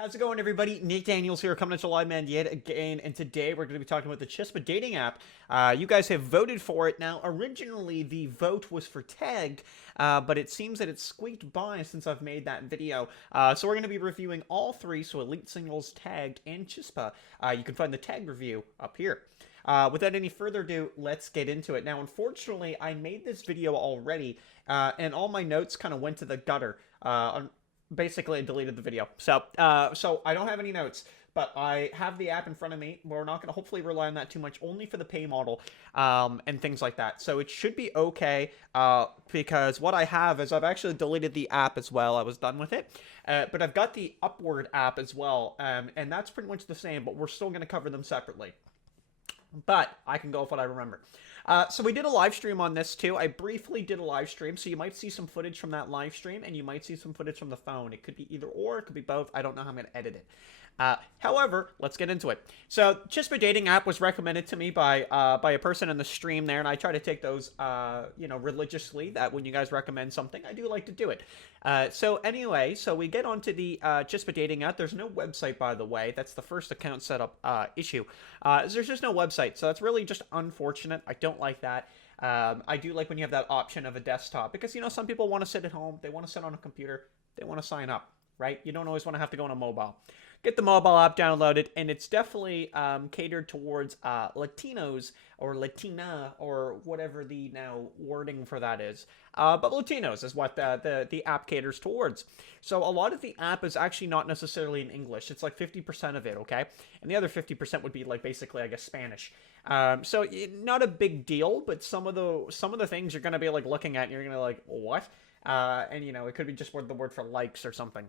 How's it going, everybody? Nick Daniels here, coming at you live, man, yet again, and today we're going to be talking about the Chispa Dating app. You guys have voted for it. Now, originally, the vote was for Tagged, but it seems that it's squeaked by since I've made that video. So we're going to be reviewing all three, so Elite Singles, Tagged, and Chispa. You can find the Tagged review up here. Without any further ado, let's get into it. Now, unfortunately, I made this video already, and all my notes kind of went to the gutter. Basically, I deleted the video. So I don't have any notes, but I have the app in front of me. We're not going to hopefully rely on that too much, only for the pay model and things like that. So it should be okay because what I have is I've actually deleted the app as well. I was done with it. But I've got the Upward app as well, and that's pretty much the same, but we're still going to cover them separately. But I can go with what I remember. So we did a live stream on this too. I briefly did a live stream, so you might see some footage from that live stream, and you might see some footage from the phone. It could be either or, it could be both. I don't know how I'm going to edit it. However, let's get into it. So, Chispa Dating app was recommended to me by a person in the stream there, and I try to take those, religiously, that when you guys recommend something, I do like to do it. So anyway, so we get onto the Chispa Dating app. There's no website, by the way. That's the first account setup issue. There's just no website, so that's really just unfortunate. I don't like that. I do like when you have that option of a desktop, because, some people want to sit at home, they want to sit on a computer, they want to sign up, right? You don't always want to have to go on a mobile. Get the mobile app downloaded, and it's definitely catered towards Latinos or Latina or whatever the now wording for that is. But Latinos is what the app caters towards. So a lot of the app is actually not necessarily in English. It's like 50% of it, okay? And the other 50% would be like basically, I guess, Spanish. So not a big deal, but some of the things you're going to be like looking at and you're going to be like, what? And it could be just the word for likes or something.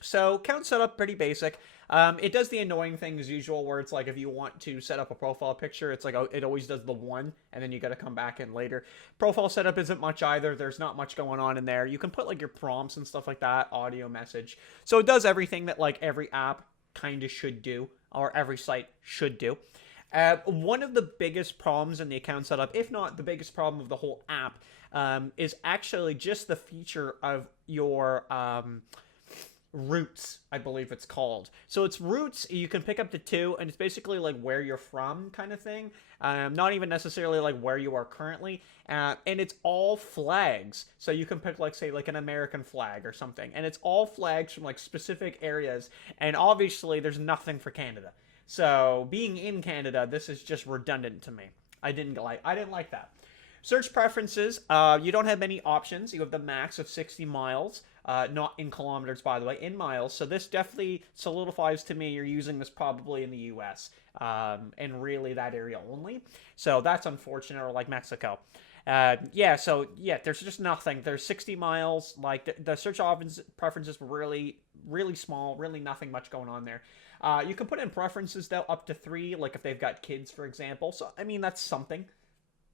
So, account setup, pretty basic. It does the annoying thing as usual, where it's like if you want to set up a profile picture, it's like it always does the one, and then you got to come back in later. Profile setup isn't much either. There's not much going on in there. You can put like your prompts and stuff like that, audio message. So it does everything that like every app kind of should do, or every site should do. One of the biggest problems in the account setup, if not the biggest problem of the whole app, is actually just the feature of your roots, I believe it's called. So it's roots, you can pick up to 2, and it's basically like where you're from kind of thing. Not even necessarily like where you are currently. And it's all flags. So you can pick like, say, like an American flag or something. And it's all flags from like specific areas. And obviously there's nothing for Canada. So being in Canada, this is just redundant to me. I didn't like that. Search preferences, you don't have many options. You have the max of 60 miles, not in kilometers, by the way, in miles. So this definitely solidifies to me you're using this probably in the U.S. And really that area only. So that's unfortunate, or like Mexico. There's just nothing. There's 60 miles. Like the search options preferences were really, really small, really nothing much going on there. You can put in preferences, though, up to 3, like if they've got kids, for example. So, I mean, that's something.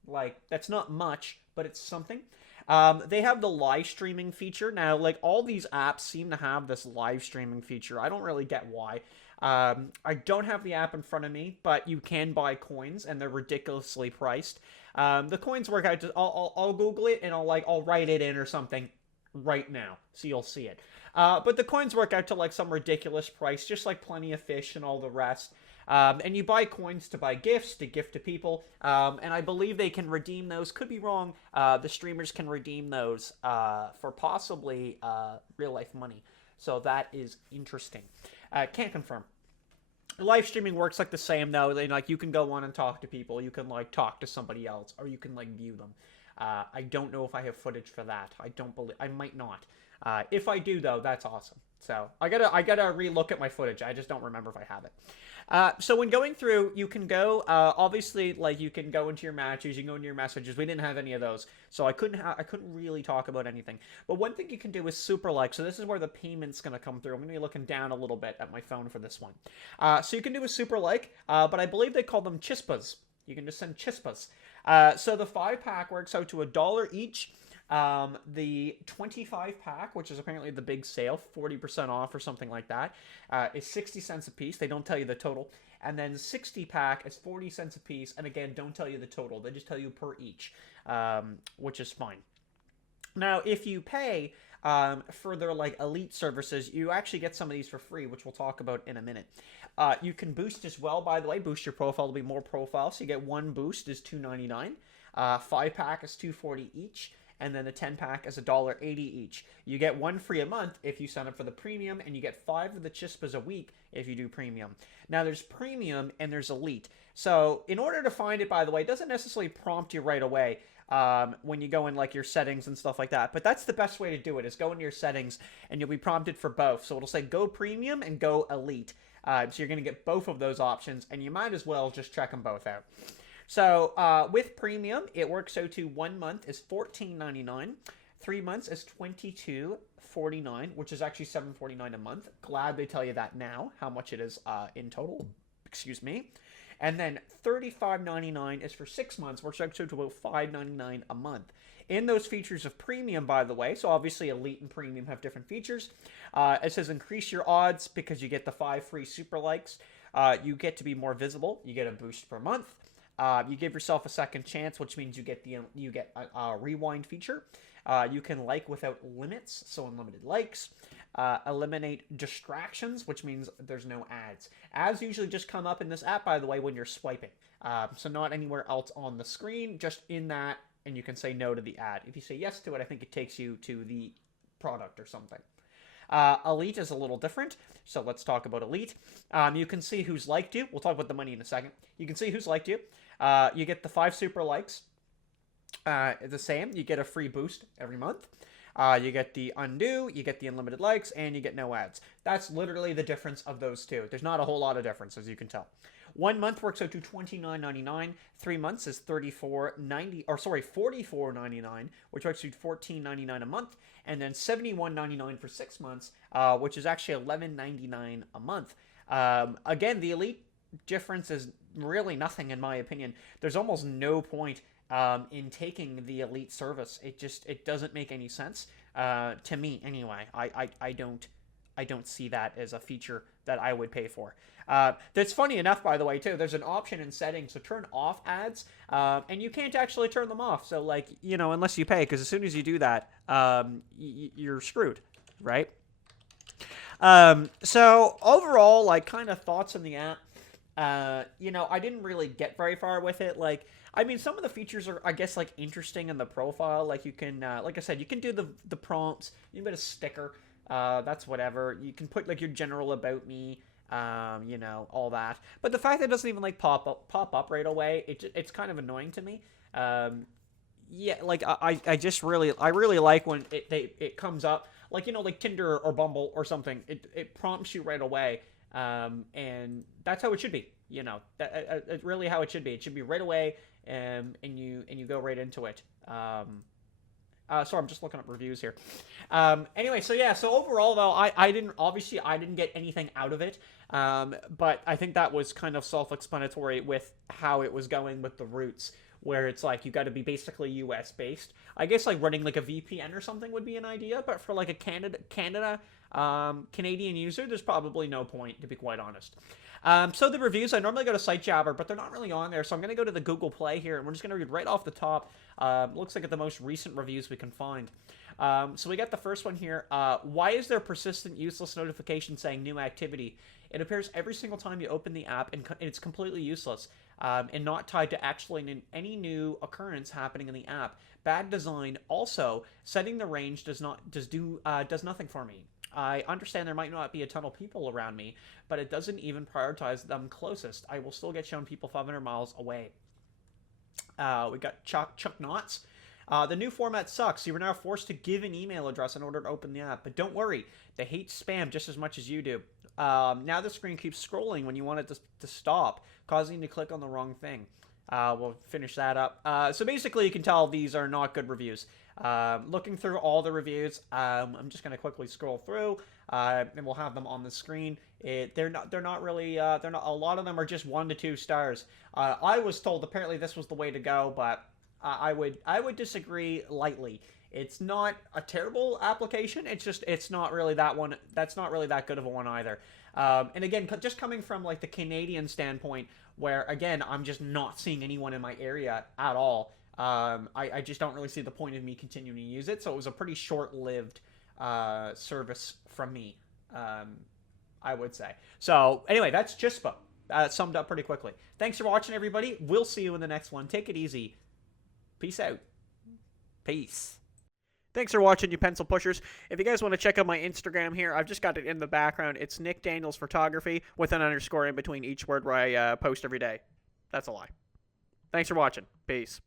Like, that's not much, but it's something. They have the live streaming feature. Now, like, all these apps seem to have this live streaming feature. I don't really get why. I don't have the app in front of me, but you can buy coins, and they're ridiculously priced. The coins work out. I'll Google it, and I'll write it in or something right now, so you'll see it. But the coins work out to, like, some ridiculous price, just like Plenty of Fish and all the rest. And you buy coins to buy gifts, to gift to people, and I believe they can redeem those. Could be wrong. The streamers can redeem those for possibly real-life money. So that is interesting. Can't confirm. Live streaming works like the same, though. Like, you can go on and talk to people. You can, like, talk to somebody else, or you can, like, view them. I don't know if I have footage for that. I might not. If I do, though, that's awesome. So I gotta re-look at my footage. I just don't remember if I have it. So when going through, you can go, obviously, like, you can go into your matches, you can go into your messages. We didn't have any of those, so I couldn't really talk about anything. But one thing you can do is super like. So this is where the payment's going to come through. I'm going to be looking down a little bit at my phone for this one. So you can do a super like, but I believe they call them chispas. You can just send chispas. So the 5-pack works out to $1 each. The 25 pack, which is apparently the big sale, 40% off or something like that, is 60 cents a piece. They don't tell you the total. And then 60 pack is 40 cents a piece. And again, don't tell you the total. They just tell you per each, which is fine. Now, if you pay for their like elite services, you actually get some of these for free, which we'll talk about in a minute. You can boost as well, by the way. Boost your profile to be more profiles. So you get one boost is $2.99, 5 pack is $2.40 each, and then the 10 pack is $1.80 each. You get one free a month if you sign up for the premium, and you get 5 of the Chispas a week if you do premium. Now there's premium and there's elite. So in order to find it, by the way, it doesn't necessarily prompt you right away when you go in like your settings and stuff like that. But that's the best way to do it, is go into your settings and you'll be prompted for both. So it'll say go premium and go elite. So you're going to get both of those options, and you might as well just check them both out. So with premium, it works out to 1 month is $14.99, 3 months is $22.49, which is actually $7.49 a month. Glad they tell you that now, how much it is in total. Excuse me. And then $35.99 is for 6 months, works out to about $5.99 a month. In those features of premium, by the way, so obviously elite and premium have different features. It says increase your odds because you get the 5 free super likes. You get to be more visible. You get a boost per month. You give yourself a second chance, which means you get a rewind feature. You can like without limits, so unlimited likes. Eliminate distractions, which means there's no ads. Ads usually just come up in this app, by the way, when you're swiping. So not anywhere else on the screen, just in that, and you can say no to the ad. If you say yes to it, I think it takes you to the product or something. Elite is a little different, so let's talk about Elite. You can see who's liked you. We'll talk about the money in a second. You can see who's liked you. You get the 5 super likes. The same. You get a free boost every month. You get the undo, you get the unlimited likes, and you get no ads. That's literally the difference of those two. There's not a whole lot of difference, as you can tell. 1 month works out to $29.99. 3 months is $44.99, which works to $14.99 a month, and then $71.99 for 6 months, which is actually $11.99 a month. Again, the elite difference is really nothing, in my opinion. There's almost no point in taking the elite service. It doesn't make any sense to me anyway. I don't see that as a feature that I would pay for. That's funny enough, by the way, too. There's an option in settings to turn off ads, and you can't actually turn them off. So, like, unless you pay, because as soon as you do that, you're screwed, right? So overall, like, kind of thoughts on the app. I didn't really get very far with it. Like, I mean, some of the features are, I guess, like, interesting in the profile. Like, you can, like I said, you can do the prompts. You can put a sticker. That's whatever. You can put, like, your general about me, all that. But the fact that it doesn't even, like, pop up right away, it's kind of annoying to me. Yeah, like, I really like when it comes up. Like, like Tinder or Bumble or something. It prompts you right away. And that's how it should be. That's really how it should be. It should be right away, and you go right into it. Sorry, I'm just looking up reviews here. Anyway, so yeah, so overall though, I didn't get anything out of it. But I think that was kind of self-explanatory with how it was going with the routes, where it's like you got to be basically US based. I guess like running like a VPN or something would be an idea, but for like a Canadian user, there's probably no point, to be quite honest. So the reviews, I normally go to SiteJabber, but they're not really on there, so I'm going to go to the Google Play here, and we're just going to read right off the top. Looks like at the most recent reviews we can find. So we got the first one here. Why is there persistent useless notification saying new activity? It appears every single time you open the app, and it's completely useless, and not tied to actually any new occurrence happening in the app. Bad design. Also, setting the range does nothing for me. I understand there might not be a ton of people around me, but it doesn't even prioritize them closest. I will still get shown people 500 miles away. We got Chuck Knotts. The new format sucks. You are now forced to give an email address in order to open the app. But don't worry, they hate spam just as much as you do. Now the screen keeps scrolling when you want it to stop, causing you to click on the wrong thing. We'll finish that up. So basically, you can tell these are not good reviews. Looking through all the reviews, I'm just going to quickly scroll through, and we'll have them on the screen. They're not really, a lot of them are just 1 to 2 stars. I was told apparently this was the way to go, but I would disagree lightly. It's not a terrible application. It's not really that one. That's not really that good of a one either. And again, just coming from like the Canadian standpoint, where again I'm just not seeing anyone in my area at all. I just don't really see the point of me continuing to use it. So it was a pretty short-lived service from me, I would say. So anyway, that's Chispa. Summed up pretty quickly. Thanks for watching, everybody. We'll see you in the next one. Take it easy. Peace out. Peace. Thanks for watching, you pencil pushers. If you guys want to check out my Instagram here, I've just got it in the background. It's Nick Daniels Photography with an underscore in between each word where I post every day. That's a lie. Thanks for watching. Peace.